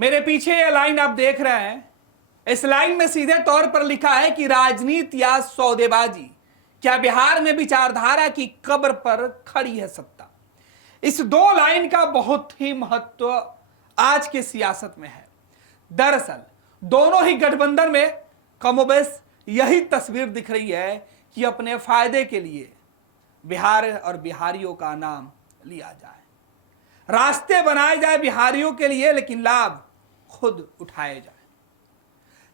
मेरे पीछे ये लाइन आप देख रहे हैं, इस लाइन में सीधे तौर पर लिखा है कि राजनीति या सौदेबाजी, क्या बिहार में विचारधारा की कब्र पर खड़ी है सत्ता। इस दो लाइन का बहुत ही महत्व आज के सियासत में है। दरअसल दोनों ही गठबंधन में कमोबेश यही तस्वीर दिख रही है कि अपने फायदे के लिए बिहार और बिहारियों का नाम लिया जाए, रास्ते बनाए जाए बिहारियों के लिए, लेकिन लाभ खुद उठाए जाए।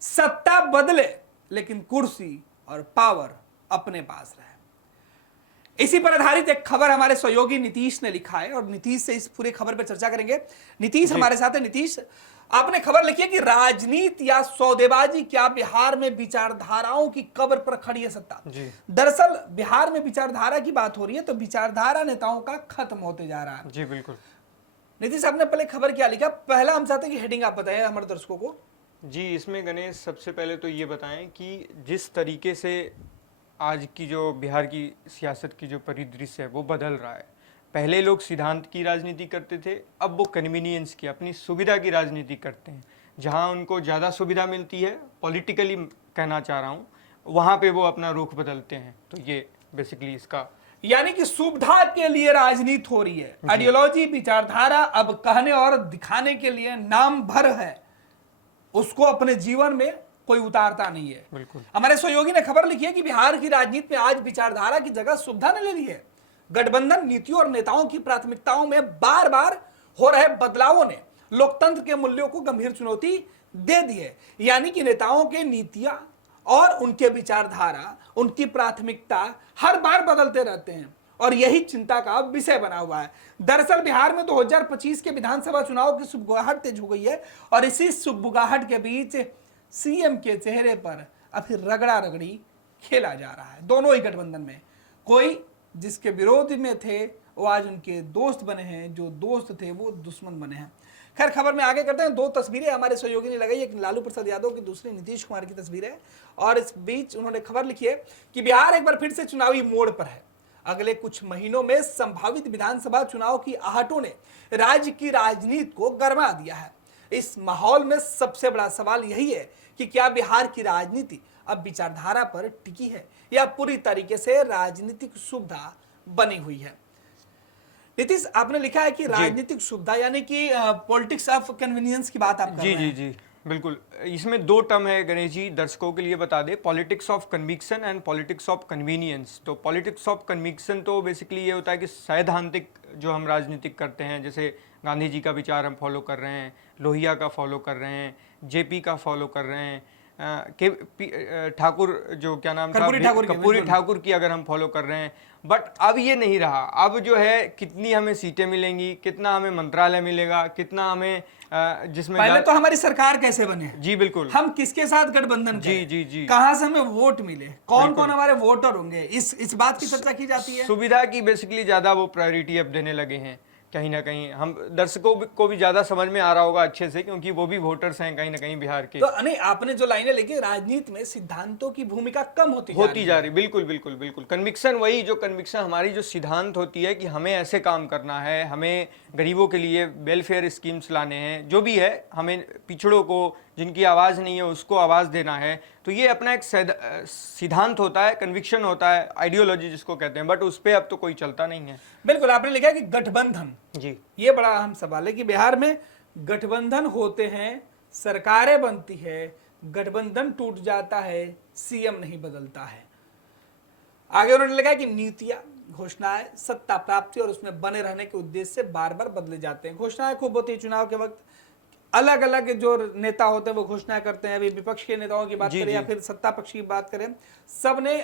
सत्ता बदले लेकिन कुर्सी और पावर अपने पास रहे। इसी पर आधारित एक खबर हमारे सहयोगी नीतीश ने लिखा है और नीतीश से इस पूरे खबर पर चर्चा करेंगे। नीतीश हमारे साथ है। नीतीश, आपने खबर लिखी है कि राजनीति या सौदेबाजी, क्या बिहार में विचारधाराओं की कब्र पर खड़ी है सत्ता। दरअसल बिहार में विचारधारा की बात हो रही है तो विचारधारा नेताओं का खत्म होते जा रहा है। जी बिल्कुल। नीतीश, आपने पहले खबर क्या लिखा, पहला हम चाहते हैं कि हेडिंग आप बताएं हमारे दर्शकों को। जी, इसमें गणेश सबसे पहले तो ये बताएं कि जिस तरीके से आज की जो बिहार की सियासत की जो परिदृश्य है वो बदल रहा है। पहले लोग सिद्धांत की राजनीति करते थे, अब वो कन्वीनियंस की, अपनी सुविधा की राजनीति करते हैं। जहां उनको ज़्यादा सुविधा मिलती है, पॉलिटिकली कहना चाह रहा हूँ, वहाँ पे वो अपना रुख बदलते हैं। तो ये बेसिकली इसका, यानी कि सुविधा के लिए राजनीति हो रही है। आइडियोलॉजी, विचारधारा अब कहने और दिखाने के लिए नाम भर है, उसको अपने जीवन में कोई उतारता नहीं है। बिल्कुल। हमारे सहयोगी ने खबर लिखी है कि बिहार की राजनीति में आज विचारधारा की जगह सुविधा ने ले ली है। गठबंधन नीतियों और नेताओं की प्राथमिकताओं में बार बार हो रहे बदलावों ने लोकतंत्र के मूल्यों को गंभीर चुनौती दे दी है। यानी कि नेताओं के नीतियां और उनके विचारधारा, उनकी प्राथमिकता हर बार बदलते रहते हैं और यही चिंता का विषय बना हुआ है। दरअसल बिहार में 2025 के विधानसभा चुनाव की सुगबुगाहट तेज हो गई है और इसी सुगबुगाहट के बीच सीएम के चेहरे पर अभी रगड़ा रगड़ी खेला जा रहा है। दोनों ही गठबंधन में कोई जिसके विरोध में थे वो आज उनके दोस्त बने हैं, जो दोस्त थे वो दुश्मन बने हैं। खैर, खबर में आगे करते हैं। दो तस्वीरें हमारे सहयोगी ने लगाई, एक लालू प्रसाद यादव की, दूसरी नीतीश कुमार की तस्वीर है और इस बीच उन्होंने खबर लिखी है कि बिहार एक बार फिर से चुनावी मोड़ पर है। अगले कुछ महीनों में संभावित विधानसभा चुनाव की आहटों ने राज्य की राजनीति को गरमा दिया है। इस माहौल में सबसे बड़ा सवाल यही है कि क्या बिहार की राजनीति अब विचारधारा पर टिकी है या पूरी तरीके से राजनीतिक सुविधा बनी हुई है। नीतीश, आपने लिखा है कि राजनीतिक सुविधा यानी कि पॉलिटिक्स ऑफ कन्वीनियंस की बात आप कर रहे हैं। जी बिल्कुल। इसमें दो टर्म है गणेश जी, दर्शकों के लिए बता दे, politics of conviction and politics of convenience. तो पॉलिटिक्स ऑफ कन्विक्शन तो बेसिकली ये होता है कि सैद्धांतिक जो हम राजनीतिक करते हैं, जैसे गांधी जी का विचार हम फॉलो कर रहे हैं, लोहिया का फॉलो कर रहे हैं, जेपी का फॉलो कर रहे हैं, ठाकुर जो क्या नाम था, कर्पूरी ठाकुर की अगर हम फॉलो कर रहे हैं। बट अब ये नहीं रहा। अब जो है कितनी हमें सीटें मिलेंगी, कितना हमें मंत्रालय मिलेगा, कितना हमें जिसमें पहले तो हमारी सरकार कैसे बने, जी बिल्कुल, हम किसके साथ गठबंधन करें, जी कहां से हमें वोट मिले, कौन कौन हमारे वोटर होंगे, इस बात की चर्चा की जाती है। सुविधा की बेसिकली ज्यादा वो प्रायोरिटी अब देने लगे हैं। कहीं ना कहीं हम दर्शकों को भी ज्यादा समझ में आ रहा होगा अच्छे से, क्योंकि वो भी वोटर्स हैं कहीं ना कहीं बिहार के। तो नहीं, आपने जो लाइनें लिखी, राजनीति में सिद्धांतों की भूमिका कम होती जा रही। बिल्कुल बिल्कुल बिल्कुल। कन्विक्शन, वही जो कन्विक्शन हमारी जो सिद्धांत होती है कि हमें ऐसे काम करना है, हमें गरीबों के लिए वेलफेयर स्कीम्स लाने हैं, जो भी है, हमें पिछड़ों को, जिनकी आवाज़ नहीं है उसको आवाज़ देना है। तो ये अपना एक सिद्धांत होता है, कन्विक्शन होता है, आइडियोलॉजी जिसको कहते हैं। बट उस पर अब तो कोई चलता नहीं है। बिल्कुल, आपने लिखा है कि गठबंधन, जी, ये बड़ा अहम सवाल है कि बिहार में गठबंधन होते हैं, सरकारें बनती है, गठबंधन टूट जाता है, सीएम नहीं बदलता है। आगे उन्होंने लिखा है कि नीतियां, घोषणाएं सत्ता प्राप्ति और उसमें बने रहने के उद्देश्य से बार बार बदले जाते हैं। घोषणाएं खूब होती है चुनाव के वक्त, अलग अलग जो नेता होते हैं वो घोषणा करते हैं। अभी विपक्ष के नेताओं की बात करें या फिर सत्ता पक्ष की बात करें, सबने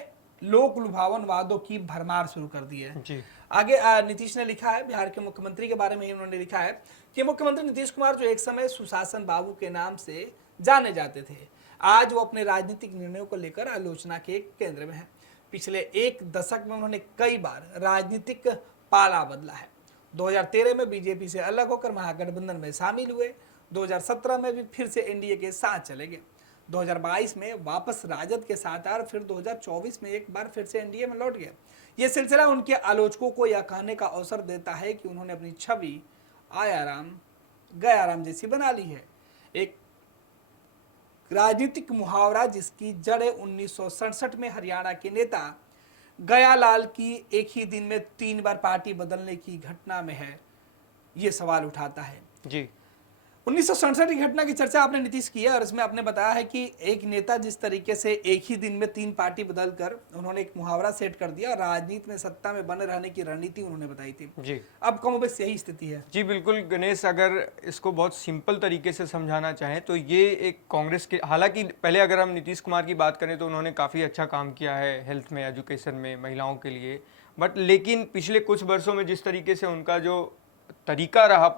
लोक लुभावन वादों की भरमार शुरू कर दी है। जी। आगे नीतीश ने लिखा है, बिहार के मुख्यमंत्री के बारे में ही उन्होंने लिखा है कि मुख्यमंत्री नीतीश कुमार, जो एक समय सुशासन बाबू के नाम से जाने जाते थे, आज वो अपने राजनीतिक निर्णयों को लेकर आलोचना के केंद्र में है। पिछले एक दशक में उन्होंने कई बार राजनीतिक पाला बदला है। 2013 में बीजेपी से अलग होकर महागठबंधन में शामिल हुए, 2017 में भी फिर से एनडीए के साथ चले गए, 2022 में वापस राजद के साथ आए और फिर 2024 में एक बार फिर से एनडीए में लौट गए। ये सिलसिला उनके आलोचकों को यह कहने का अवसर देता है कि उन्होंने अपनी छवि आया राम गया राम जैसी बना ली है। एक राजनीतिक मुहावरा जिसकी जड़ 1967 में हरियाणा के नेता गयालाल की एक ही दिन में 3 बार पार्टी बदलने की घटना में है, ये सवाल उठाता है। जी 1967 की घटना की चर्चा आपने नीतीश की है और इसमें आपने बताया है कि एक नेता जिस तरीके से एक ही दिन में 3 पार्टी बदलकर उन्होंने एक मुहावरा सेट कर दिया और राजनीति में सत्ता में बने रहने की रणनीति उन्होंने बताई थी। जी अब कमोबेश यही स्थिति है। जी बिल्कुल गणेश, अगर इसको बहुत सिंपल तरीके से समझाना चाहें तो ये एक कांग्रेस के, हालांकि पहले अगर हम नीतीश कुमार की बात करें तो उन्होंने काफ़ी अच्छा काम किया है हेल्थ में, एजुकेशन में, महिलाओं के लिए, बट लेकिन पिछले कुछ वर्षों में जिस तरीके से उनका जो तरीका रहा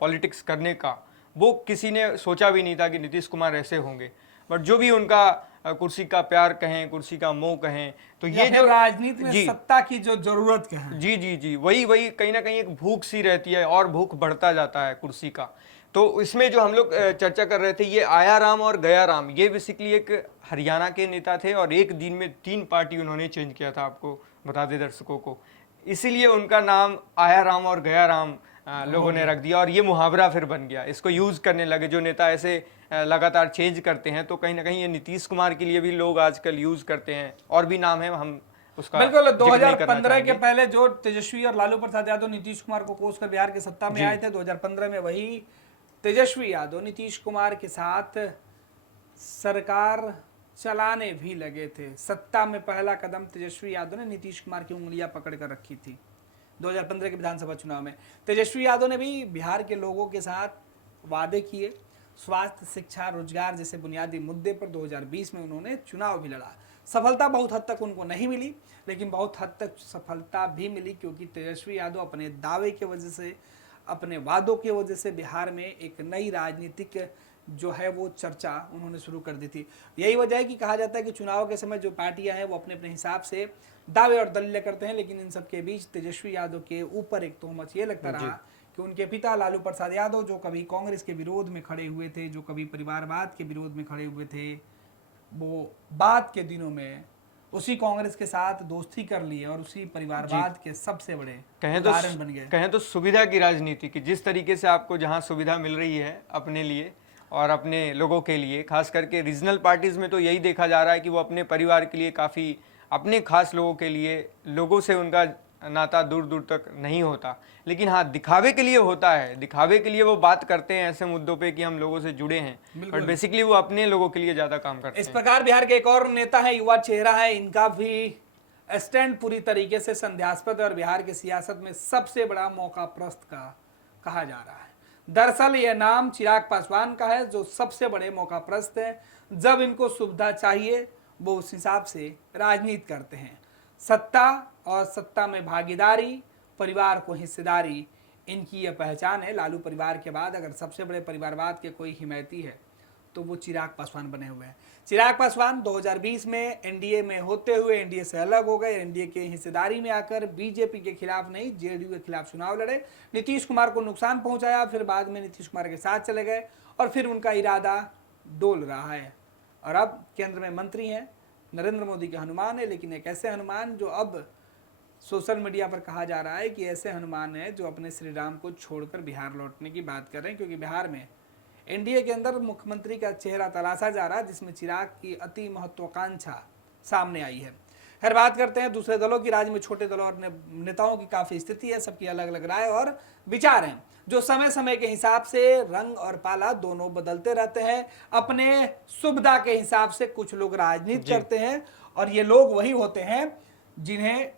पॉलिटिक्स करने का, वो किसी ने सोचा भी नहीं था कि नीतीश कुमार ऐसे होंगे। बट जो भी उनका कुर्सी का प्यार कहें, कुर्सी का मोह कहें, तो ये जो राजनीति में सत्ता की जो जरूरत कहें, जी जी जी वही कहीं ना कहीं एक भूख सी रहती है और भूख बढ़ता जाता है कुर्सी का। तो इसमें जो हम लोग चर्चा कर रहे थे, ये आया राम और गया राम, ये बेसिकली एक हरियाणा के नेता थे और एक दिन में 3 पार्टी उन्होंने चेंज किया था, आपको बता दें दर्शकों को। इसीलिए उनका नाम आया राम और गया राम लोगों ने रख दिया और ये मुहावरा फिर बन गया, इसको यूज करने लगे। जो नेता ऐसे लगातार चेंज करते हैं, तो कहीं ना कहीं ये नीतीश कुमार के लिए भी लोग आजकल यूज करते हैं। और भी नाम है, हम उसका बिल्कुल 2015 के पहले जो तेजस्वी और लालू प्रसाद यादव नीतीश कुमार को कोसकर बिहार की सत्ता में आए थे, 2015 में वही तेजस्वी यादव नीतीश कुमार के साथ सरकार चलाने भी लगे थे। सत्ता में पहला कदम तेजस्वी यादव ने नीतीश कुमार की उंगलियां पकड़ कर रखी थी 2015 के विधानसभा चुनाव में। तेजस्वी यादव ने भी बिहार के लोगों के साथ वादे किए, स्वास्थ्य, शिक्षा, रोजगार जैसे बुनियादी मुद्दे पर 2020 में उन्होंने चुनाव भी लड़ा। सफलता बहुत हद तक उनको नहीं मिली, लेकिन बहुत हद तक सफलता भी मिली क्योंकि तेजस्वी यादव अपने दावे की वजह से, अपने वादों की वजह से बिहार में एक नई राजनीतिक जो है वो चर्चा उन्होंने शुरू कर दी थी। यही वजह है कि कहा जाता है कि चुनाव के समय जो पार्टियां हैं वो अपने अपने हिसाब से दावे और दलीलें करते हैं, लेकिन इन सब के बीच तेजस्वी यादव के ऊपर एक तोहमत ये लगता रहा कि उनके पिता लालू प्रसाद यादव, जो कभी कांग्रेस के विरोध में खड़े हुए थे, जो कभी परिवारवाद के विरोध में खड़े हुए थे, वो बाद के दिनों में उसी कांग्रेस के साथ दोस्ती कर लिए और उसी परिवारवाद के सबसे बड़े उदाहरण बन गए। कहें तो सुविधा की राजनीति की, जिस तरीके से आपको जहां सुविधा मिल रही है अपने लिए और अपने लोगों के लिए, खास करके रीजनल पार्टीज में तो यही देखा जा रहा है कि वो अपने परिवार के लिए, काफ़ी अपने खास लोगों के लिए, लोगों से उनका नाता दूर दूर तक नहीं होता, लेकिन हाँ दिखावे के लिए होता है। दिखावे के लिए वो बात करते हैं ऐसे मुद्दों पे कि हम लोगों से जुड़े हैं, बट बेसिकली वो अपने लोगों के लिए ज़्यादा काम करते हैं। इस प्रकार बिहार के एक और नेता है, युवा चेहरा है, इनका भी स्टैंड पूरी तरीके से संदेहास्पद और बिहार की सियासत में सबसे बड़ा मौका प्रस्त का कहा जा रहा है। दरअसल यह नाम चिराग पासवान का है, जो सबसे बड़े मौका प्रस्त है। जब इनको सुविधा चाहिए वो उस हिसाब से राजनीति करते हैं। सत्ता और सत्ता में भागीदारी, परिवार को हिस्सेदारी, इनकी यह पहचान है। लालू परिवार के बाद अगर सबसे बड़े परिवारवाद के कोई हिमायती है तो वो चिराग पासवान बने हुए हैं। चिराग पासवान 2020 में एनडीए में होते हुए एनडीए से अलग हो गए। एनडीए के हिस्सेदारी में आकर बीजेपी के खिलाफ नहीं, जेडीयू के खिलाफ चुनाव लड़े, नीतीश कुमार को नुकसान पहुंचाया, फिर बाद में नीतीश कुमार के साथ चले गए और फिर उनका इरादा डोल रहा है और अब केंद्र में मंत्री हैं। नरेंद्र मोदी के हनुमान है, लेकिन एक ऐसे हनुमान जो अब सोशल मीडिया पर कहा जा रहा है कि ऐसे हनुमान है जो अपने श्री राम को छोड़कर बिहार लौटने की बात कर रहे हैं, क्योंकि बिहार में एनडीए के अंदर मुख्यमंत्री का चेहरा तलाशा जा रहा है, जिसमें चिराग की अति महत्वाकांक्षा सामने आई है। खैर बात करते हैं दूसरे दलों की। राज्य में छोटे दलों और नेताओं की काफ़ी स्थिति है, सबकी अलग अलग राय और विचार हैं, जो समय समय के हिसाब से रंग और पाला दोनों बदलते रहते हैं। अपने सुविधा के हिसाब से कुछ लोग राजनीति करते हैं और ये लोग वही होते हैं जिन्हें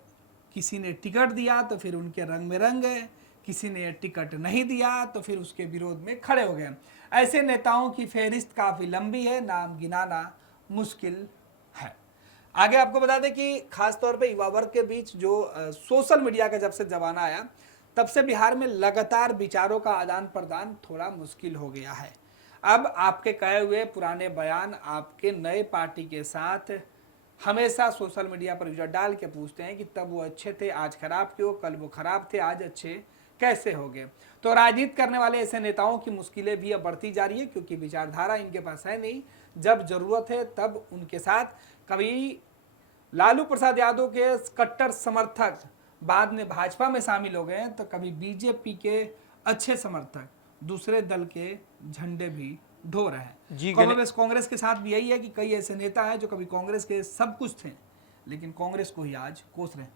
किसी ने टिकट दिया तो फिर उनके रंग में रंग गए, किसी ने टिकट नहीं दिया तो फिर उसके विरोध में खड़े हो गए। ऐसे नेताओं की फहरिस्त काफ़ी लंबी है, नाम गिनाना मुश्किल है। आगे आपको बता दें कि खास तौर पे युवा वर्ग के बीच जो सोशल मीडिया का जब से जमाना आया तब से बिहार में लगातार विचारों का आदान प्रदान थोड़ा मुश्किल हो गया है। अब आपके कहे हुए पुराने बयान आपके नए पार्टी के साथ हमेशा सोशल मीडिया पर यूजर डाल के पूछते हैं कि तब वो अच्छे थे आज खराब क्यों, कल वो खराब थे आज अच्छे कैसे हो गए। तो राजनीति करने वाले ऐसे नेताओं की मुश्किलें भी अब बढ़ती जा रही है, क्योंकि विचारधारा इनके पास है नहीं। जब जरूरत है तब उनके साथ कभी लालू प्रसाद यादव के कट्टर समर्थक बाद में भाजपा में शामिल हो गए, तो कभी बीजेपी के अच्छे समर्थक दूसरे दल के झंडे भी ढो रहे जी, हैं। कमोबेश कांग्रेस के साथ भी यही है कि कई ऐसे नेता हैं जो कभी कांग्रेस के सब कुछ थे लेकिन कांग्रेस को ही आज कोस रहे हैं।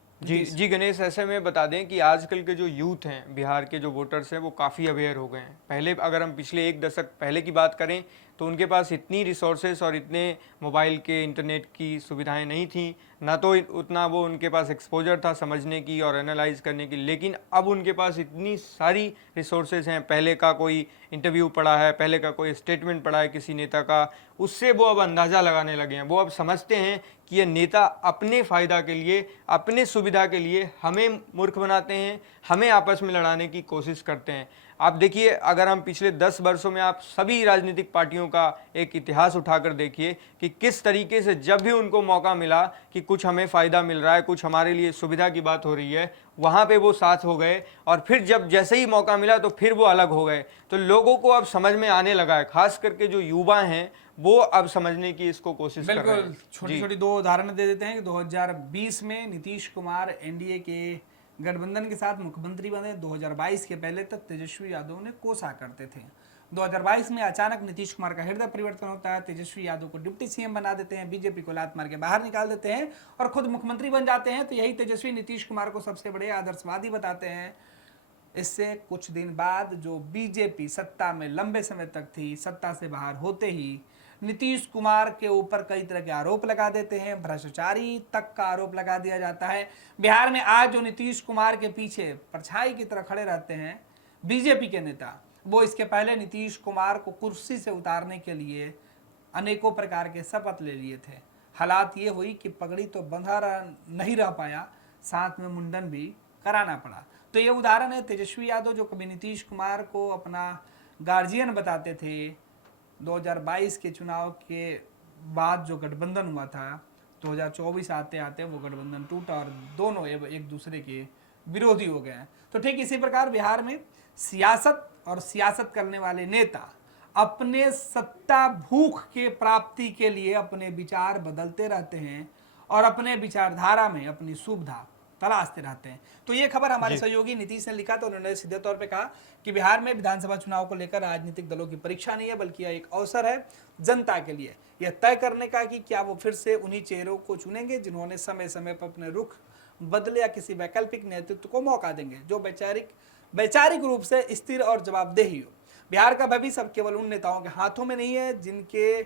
जी गणेश, ऐसे में बता दें कि आजकल के जो यूथ हैं, बिहार के जो वोटर्स हैं, वो काफ़ी अवेयर हो गए हैं। पहले अगर हम पिछले 1 दशक पहले की बात करें तो उनके पास इतनी रिसोर्सेज और इतने मोबाइल के इंटरनेट की सुविधाएं नहीं थी, ना तो उतना वो उनके पास एक्सपोजर था समझने की और एनालाइज करने की। लेकिन अब उनके पास इतनी सारी रिसोर्सेज हैं, पहले का कोई इंटरव्यू पढ़ा है, पहले का कोई स्टेटमेंट पढ़ा है किसी नेता का, उससे वो अब अंदाज़ा लगाने लगे हैं। वो अब समझते हैं कि ये नेता अपने फ़ायदा के लिए, अपने सुविधा के लिए हमें मूर्ख बनाते हैं, हमें आपस में लड़ाने की कोशिश करते हैं। आप देखिए, अगर हम पिछले 10 वर्षों में आप सभी राजनीतिक पार्टियों का एक इतिहास उठाकर देखिए कि किस तरीके से जब भी उनको मौका मिला कि कुछ हमें फ़ायदा मिल रहा है, कुछ हमारे लिए सुविधा की बात हो रही है, वहाँ पे वो साथ हो गए, और फिर जब जैसे ही मौका मिला तो फिर वो अलग हो गए। तो लोगों को अब समझ में आने लगा है, खास करके जो युवा हैं वो अब समझने की इसको कोशिश कर रहे हैं। बिल्कुल, छोटी छोटी दो उदाहरण दे देते हैं कि 2020 में नीतीश कुमार एनडीए के गठबंधन के साथ मुख्यमंत्री बने। 2022 के पहले तक तेजस्वी यादव ने कोसा करते थे। 2022 में अचानक नीतीश कुमार का हृदय परिवर्तन होता है, तेजस्वी यादव को डिप्टी सीएम बना देते हैं, बीजेपी को लात मार के बाहर निकाल देते हैं और खुद मुख्यमंत्री बन जाते हैं। तो यही तेजस्वी नीतीश कुमार को सबसे बड़े आदर्शवादी बताते हैं। इससे कुछ दिन बाद जो बीजेपी सत्ता में लंबे समय तक थी, सत्ता से बाहर होते ही नीतीश कुमार के ऊपर कई तरह के आरोप लगा देते हैं, भ्रष्टाचारी तक का आरोप लगा दिया जाता है। बिहार में आज जो नीतीश कुमार के पीछे परछाई की तरह खड़े रहते हैं बीजेपी के नेता, वो इसके पहले नीतीश कुमार को कुर्सी से उतारने के लिए अनेकों प्रकार के शपथ ले लिए थे। हालात ये हुई कि पगड़ी तो बंधा नहीं रह पाया, साथ में मुंडन भी कराना पड़ा। तो ये उदाहरण है तेजस्वी यादव जो कभी नीतीश कुमार को अपना गार्जियन बताते थे। 2022 के चुनाव के बाद जो गठबंधन हुआ था, 2024 आते आते वो गठबंधन टूटा और दोनों एक दूसरे के विरोधी हो गए हैं। तो ठीक इसी प्रकार बिहार में सियासत और सियासत करने वाले नेता अपने सत्ता भूख के प्राप्ति के लिए अपने विचार बदलते रहते हैं और अपने विचारधारा में अपनी सुविधा तलाशते रहते हैं। तो ये खबर हमारे सहयोगी नीतीश ने लिखा, तो उन्होंने सीधे तौर पे कहा कि बिहार में विधानसभा चुनाव को लेकर राजनीतिक दलों की परीक्षा नहीं है, बल्कि यह एक अवसर है जनता के लिए यह तय करने का कि क्या वो फिर से उन्हीं चेहरों को चुनेंगे जिन्होंने समय समय पर अपने रुख बदले या किसी वैकल्पिक नेतृत्व को मौका देंगे जो वैचारिक रूप से स्थिर और जवाबदेही हो। बिहार का भविष्य अब केवल उन नेताओं के हाथों में नहीं है जिनके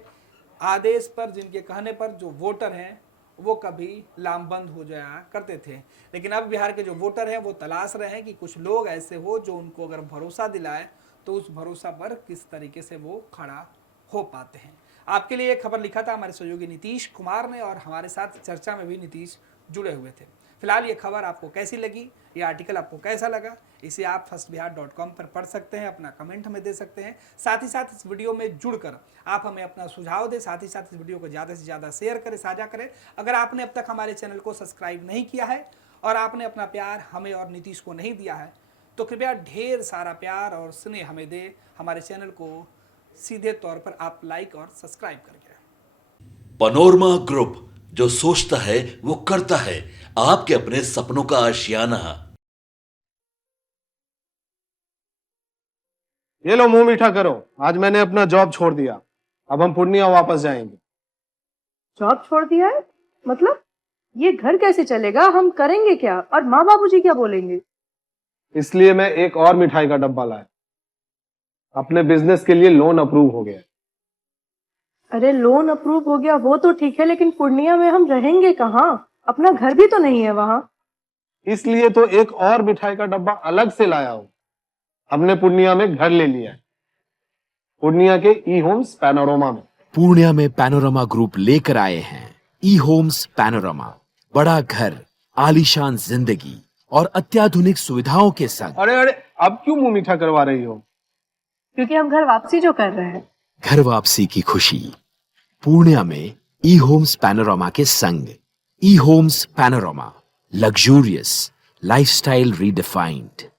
आदेश पर, जिनके कहने पर जो वोटर हैं वो कभी लामबंद हो जाया करते थे। लेकिन अब बिहार के जो वोटर हैं वो तलाश रहे हैं कि कुछ लोग ऐसे हो जो उनको अगर भरोसा दिलाए तो उस भरोसा पर किस तरीके से वो खड़ा हो पाते हैं। आपके लिए एक खबर लिखा था हमारे सहयोगी नीतीश कुमार ने और हमारे साथ चर्चा में भी नीतीश जुड़े हुए थे। फिलहाल ये खबर आपको कैसी लगी, ये आर्टिकल आपको कैसा लगा, इसे आप फर्स्टबिहार.com पर पढ़ सकते हैं, अपना कमेंट हमें दे सकते हैं। साथ ही साथ इस वीडियो में जुड़कर आप हमें अपना सुझाव दें, साथ ही साथ इस वीडियो को ज़्यादा से ज़्यादा शेयर करें, साझा करें। अगर आपने अब तक हमारे चैनल को सब्सक्राइब नहीं किया है और आपने अपना प्यार हमें और नीतीश को नहीं दिया है तो कृपया ढेर सारा प्यार और स्नेह हमें दे। हमारे चैनल को सीधे तौर पर आप लाइक और सब्सक्राइब करके। पैनोरमा ग्रुप, जो सोचता है वो करता है, आपके अपने सपनों का आशियाना। ये लो मुंह मीठा करो, आज मैंने अपना जॉब छोड़ दिया, अब हम पूर्णिया वापस जाएंगे। जॉब छोड़ दिया है? मतलब ये घर कैसे चलेगा, हम करेंगे क्या और माँ बाबूजी क्या बोलेंगे? इसलिए मैं एक और मिठाई का डब्बा लाया, अपने बिजनेस के लिए लोन अप्रूव हो गया। अरे लोन अप्रूव हो गया वो तो ठीक है, लेकिन पूर्णिया में हम रहेंगे कहाँ? अपना घर भी तो नहीं है वहाँ। इसलिए तो एक और मिठाई का डब्बा अलग से लाया हूँ। हमने पूर्णिया में घर ले लिया है, पूर्णिया के ई होम्स पैनोरमा में। पूर्णिया में पैनोरमा ग्रुप लेकर आए हैं ई होम्स पैनोरमा। बड़ा घर, आलीशान जिंदगी और अत्याधुनिक सुविधाओं के संग। अरे अरे, अब क्यों मुंह मीठा करवा रही हो? क्योंकि हम घर वापसी जो कर रहे हैं। घर वापसी की खुशी पूर्णिया में ई होम्स पैनोरमा के संग। E Homes Panorama, luxurious lifestyle redefined.